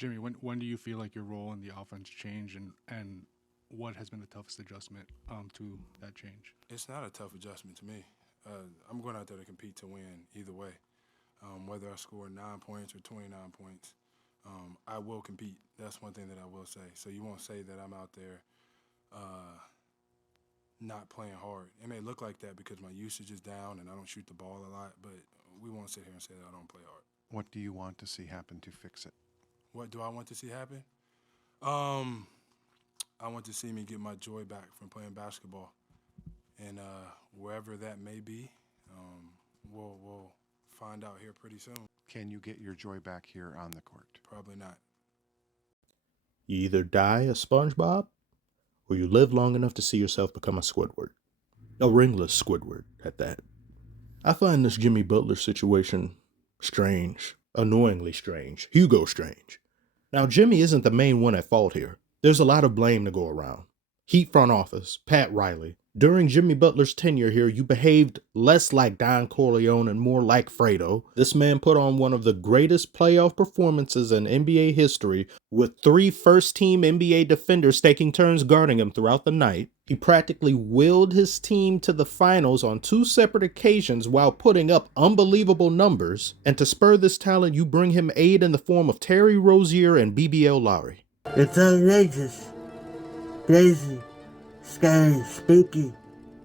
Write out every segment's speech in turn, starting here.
Jimmy, when do you feel like your role in the offense changed, and what has been the toughest adjustment to that change? It's not a tough adjustment to me. I'm going out there to compete to win either way. Whether I score 9 points or 29 points, I will compete. That's one thing that I will say. So you won't say that I'm out there not playing hard. It may look like that because my usage is down and I don't shoot the ball a lot, but we won't sit here and say that I don't play hard. What do you want to see happen to fix it? What do I want to see happen? I want to see me get my joy back from playing basketball. And wherever that may be, we'll find out here pretty soon. Can you get your joy back here on the court? Probably not. You either die a SpongeBob, or you live long enough to see yourself become a Squidward. A ringless Squidward, at that. I find this Jimmy Butler situation strange. Annoyingly strange. Hugo strange. Now, Jimmy isn't the main one at fault here. There's a lot of blame to go around. Heat front office, Pat Riley. During Jimmy Butler's tenure here, you behaved less like Don Corleone and more like Fredo. This man put on one of the greatest playoff performances in NBA history, with 3 first-team NBA defenders taking turns guarding him throughout the night. He practically willed his team to the finals on 2 separate occasions while putting up unbelievable numbers. And to spur this talent, you bring him aid in the form of Terry Rozier and BBL Lowry. It's outrageous, crazy, scary, spooky,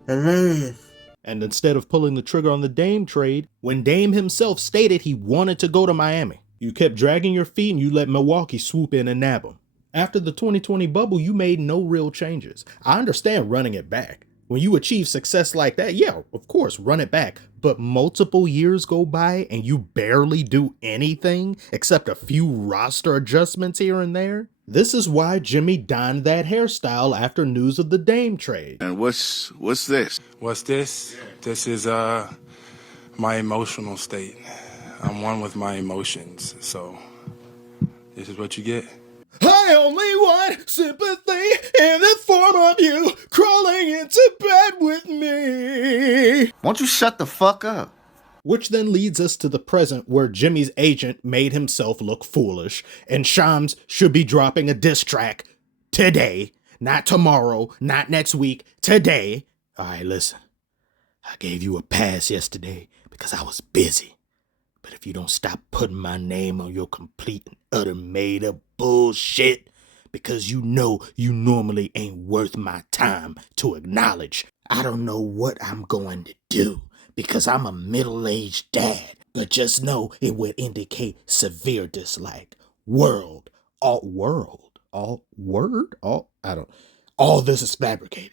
hilarious. And instead of pulling the trigger on the Dame trade, when Dame himself stated he wanted to go to Miami, you kept dragging your feet and you let Milwaukee swoop in and nab him. After the 2020 bubble, you made no real changes. I understand running it back. When you achieve success like that, yeah, of course, run it back. But multiple years go by and you barely do anything except a few roster adjustments here and there? This is why Jimmy donned that hairstyle after news of the Dame trade. And what's this? What's this? This is my emotional state. I'm one with my emotions, so this is what you get. I only want sympathy in the form of you crawling into bed with me. Won't you shut the fuck up? Which then leads us to the present, where Jimmy's agent made himself look foolish, and Shams should be dropping a diss track today, not tomorrow, not next week, today. All right, listen, I gave you a pass yesterday because I was busy. But if you don't stop putting my name on your complete and utter made-up bullshit, because you know you normally ain't worth my time to acknowledge, I don't know what I'm going to do, because I'm a middle-aged dad. But just know it would indicate severe dislike. All this is fabricated.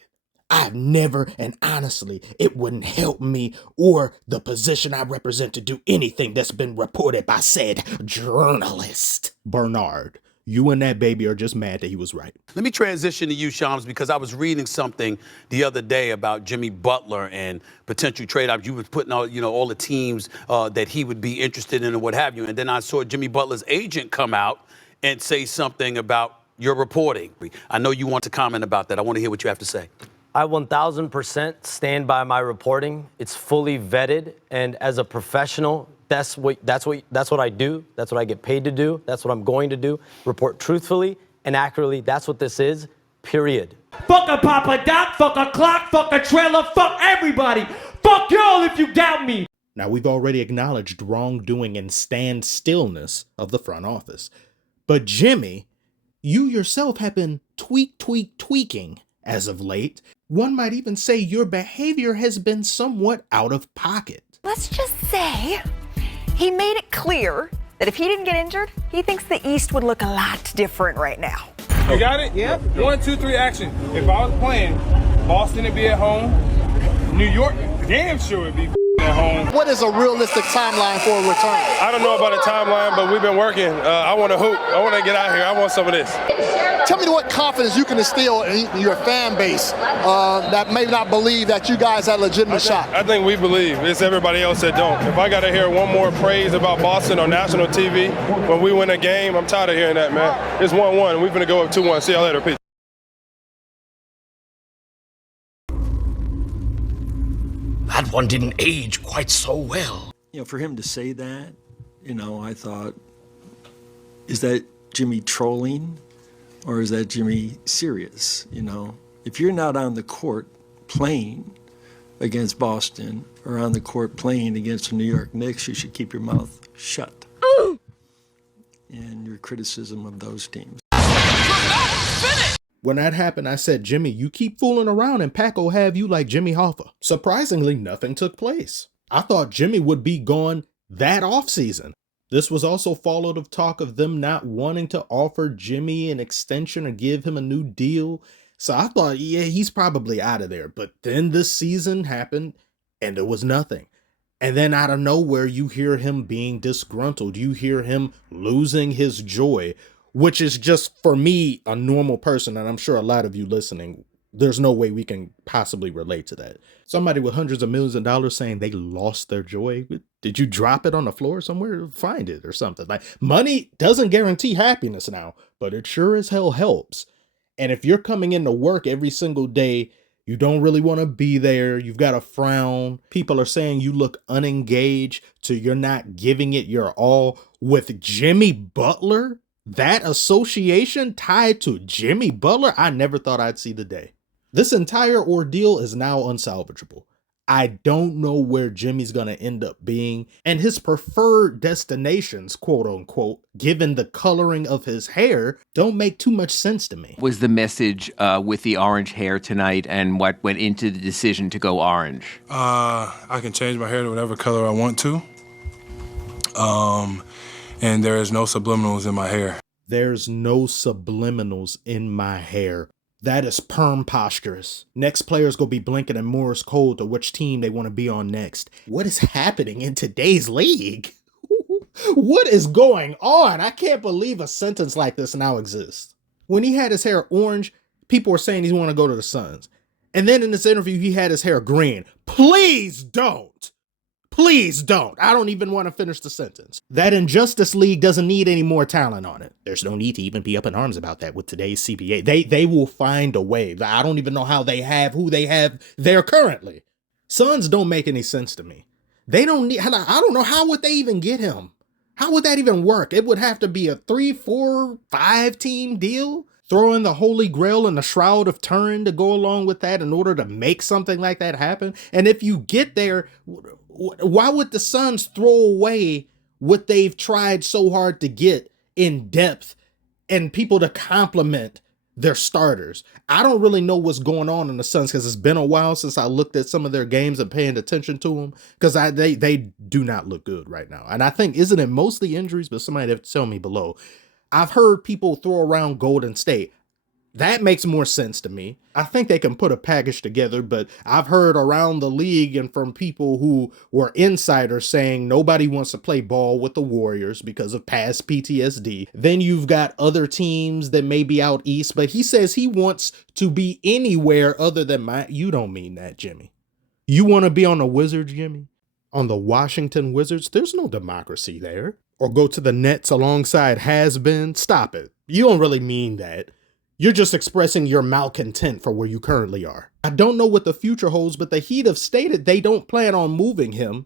I've never, and honestly, it wouldn't help me or the position I represent to do anything that's been reported by said journalist. Bernard, you and that baby are just mad that he was right. Let me transition to you, Shams, because I was reading something the other day about Jimmy Butler and potential trade options. You were putting out, all the teams that he would be interested in and what have you. And then I saw Jimmy Butler's agent come out and say something about your reporting. I know you want to comment about that. I want to hear what you have to say. I 1000% stand by my reporting. It's fully vetted, and as a professional, that's what I do. That's what I get paid to do. That's what I'm going to do. Report truthfully and accurately. That's what this is. Period. Fuck a Papa Doc, fuck a clock, fuck a trailer, fuck everybody. Fuck y'all if you doubt me. Now, we've already acknowledged wrongdoing and standstillness of the front office. But Jimmy, you yourself have been tweaking as of late. One might even say your behavior has been somewhat out of pocket. Let's just say he made it clear that if he didn't get injured, he thinks the East would look a lot different right now. You got it? Yep. 1, 2, 3, action. If I was playing, Boston would be at home. New York, damn sure would be at home. What is a realistic timeline for a return? I don't know about a timeline, but we've been working. I want to hoop. I want to get out here. I want some of this. Tell me what confidence you can instill in your fan base that may not believe that you guys had a legitimate shot. I think we believe. It's everybody else that don't. If I got to hear one more praise about Boston on national TV when we win a game, I'm tired of hearing that, man. It's 1-1. We're going to go up 2-1. See y'all later. Peace. That one didn't age quite so well. For him to say that, I thought, is that Jimmy trolling or is that Jimmy serious? You know, if you're not on the court playing against Boston or on the court playing against the New York Knicks, you should keep your mouth shut. And your criticism of those teams. When that happened, I said, Jimmy, you keep fooling around and Pac will have you like Jimmy Hoffa. Surprisingly, nothing took place. I thought Jimmy would be gone that offseason. This was also followed of talk of them not wanting to offer Jimmy an extension or give him a new deal. So I thought, yeah, he's probably out of there. But then this season happened and there was nothing. And then out of nowhere, you hear him being disgruntled. You hear him losing his joy, which is just, for me, a normal person. And I'm sure a lot of you listening, there's no way we can possibly relate to that. Somebody with hundreds of millions of dollars saying they lost their joy. Did you drop it on the floor somewhere? Find it or something. Like, money doesn't guarantee happiness now, but it sure as hell helps. And if you're coming into work every single day, you don't really want to be there. You've got a frown. People are saying you look unengaged, so you're not giving it your all. With Jimmy Butler, that association tied to Jimmy Butler, I never thought I'd see the day. This entire ordeal is now unsalvageable. I don't know where Jimmy's going to end up being, and his preferred destinations, quote unquote, given the coloring of his hair, don't make too much sense to me. Was the message with the orange hair tonight and what went into the decision to go orange? I can change my hair to whatever color I want to. And there is no subliminals in my hair. There's no subliminals in my hair. That is perm posturous. Next player's gonna be blinking in Morse code to which team they want to be on next. What is happening in today's league? What is going on? I can't believe a sentence like this now exists. When he had his hair orange, people were saying he want to go to the Suns. And then in this interview, he had his hair green. Please don't. Please don't. I don't even want to finish the sentence. That Injustice League doesn't need any more talent on it. There's no need to even be up in arms about that with today's CBA. They will find a way. I don't even know how they have who they have there currently. Suns don't make any sense to me. They don't need, I don't know, how would they even get him? How would that even work? It would have to be a 3, 4, 5 team deal. Throw in the Holy Grail and the Shroud of Turin to go along with that in order to make something like that happen. And if you get there, why would the Suns throw away what they've tried so hard to get in depth and people to complement their starters? I don't really know what's going on in the Suns because it's been a while since I looked at some of their games and paying attention to them because they do not look good right now. And I think, isn't it mostly injuries? But somebody have to tell me below. I've heard people throw around Golden State. That makes more sense to me. I think they can put a package together, but I've heard around the league and from people who were insiders saying nobody wants to play ball with the Warriors because of past PTSD. Then you've got other teams that may be out east, but he says he wants to be anywhere other than you don't mean that, Jimmy. You want to be on the Wizards, Jimmy? On the Washington Wizards? There's no democracy there. Or go to the Nets alongside has-been? Stop it. You don't really mean that. You're just expressing your malcontent for where you currently are. I don't know what the future holds, but the Heat have stated they don't plan on moving him.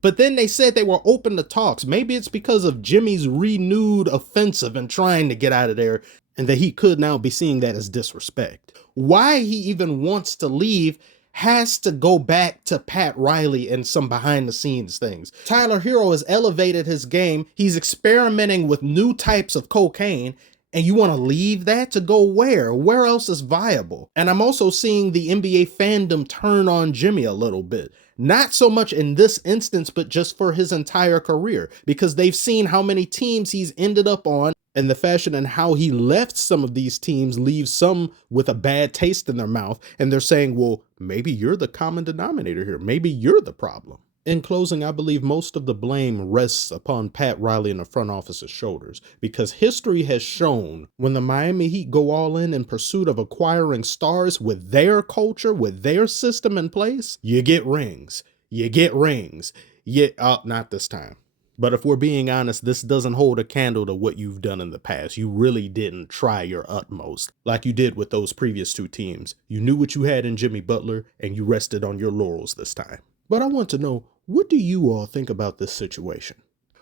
But then they said they were open to talks. Maybe it's because of Jimmy's renewed offensive and trying to get out of there, and that he could now be seeing that as disrespect. Why he even wants to leave has to go back to Pat Riley and some behind the scenes things. Tyler Hero has elevated his game. He's experimenting with new types of cocaine. And you want to leave that to go where? Where else is viable? And I'm also seeing the NBA fandom turn on Jimmy a little bit. Not so much in this instance, but just for his entire career. Because they've seen how many teams he's ended up on and the fashion and how he left some of these teams leaves some with a bad taste in their mouth. And they're saying, well, maybe you're the common denominator here. Maybe you're the problem. In closing, I believe most of the blame rests upon Pat Riley and the front office's shoulders because history has shown when the Miami Heat go all in pursuit of acquiring stars with their culture, with their system in place, you get rings. You get rings. Not this time. But if we're being honest, this doesn't hold a candle to what you've done in the past. You really didn't try your utmost like you did with those previous two teams. You knew what you had in Jimmy Butler and you rested on your laurels this time. But I want to know, what do you all think about this situation?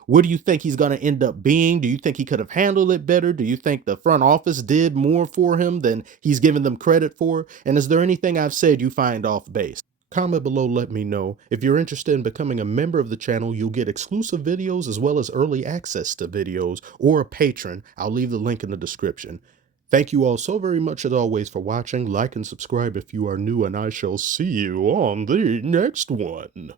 What do you think he's going to end up being? Do you think he could have handled it better? Do you think the front office did more for him than he's given them credit for? And is there anything I've said you find off base? Comment below, let me know. If you're interested in becoming a member of the channel, you'll get exclusive videos as well as early access to videos, or a patron. I'll leave the link in the description. Thank you all so very much as always for watching. Like and subscribe if you are new, and I shall see you on the next one.